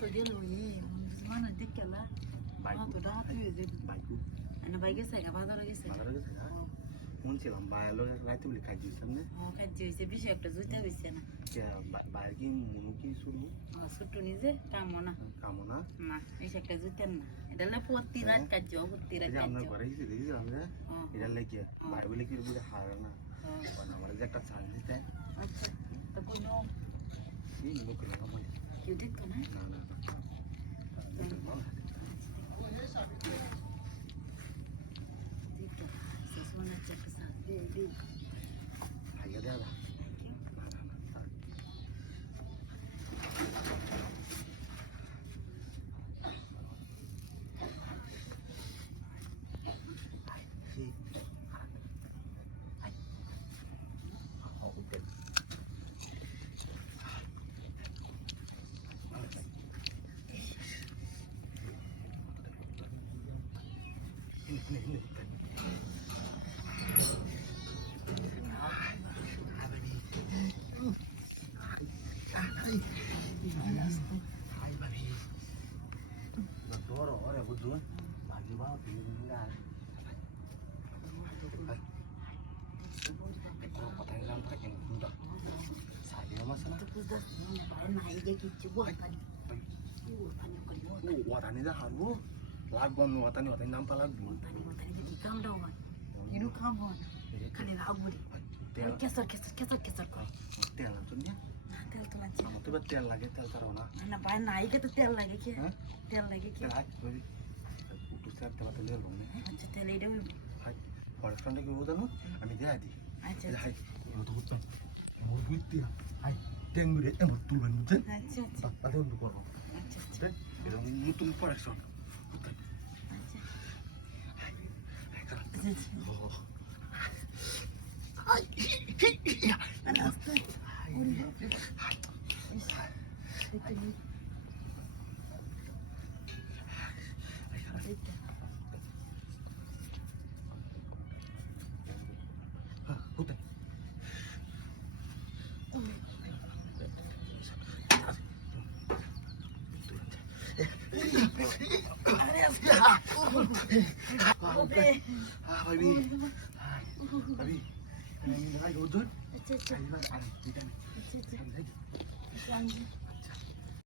तो गेलो ये mana dekala to da tu de ana bai gese ga bazar gese শুনছিলাম বায়ালো রাইতে বলে খাই দিয়েছেন না খাই দিয়েছে বেশি একটা জুতা হইছে না বাইরে কি মনু কি শুরু ছোট্ট নিজে কামনা না এই একটা জুতেন না এটা না প্রতি রাত কাজ প্রতি রাত কাজ আমরা ঘরে গেছি দেখি আমরা এটা লাগে বাইরে বলে কি বলে হারা না আমার যে একটা চাল দিতে আচ্ছা তো কোনো এই লোক না বলে কেউ দেখতো না না Sesuatu cakap sah, Ayo dah lah. Ini. Watani dah haru, lagu watani nampak lagu. Watani jadi calm down, you calm down. Kali lagu ni. Kesar kau. Tel tu ni. Tel tu lagi. Tu betul tel lagi tel tarona. Mana bayar naik itu tel lagi ke? Tel lagi ke? Tel lagi. Tu set tu betul tel lagi. Macam tel itu. Hai. Kalau front lagi udah nu, kami dia adi. Acha. Hai. Itu tu betul. Mau duit dia. Hai. Tengok dia betul betul. Acha. Tak ada untuk kau. Acha. Betul. Itu mutum person. Betul. Acha. Hai. Hai kan. Acha. Hai. Ya. Anak. Hai. Hutan. Babi. Ini lagi hujan. Acha.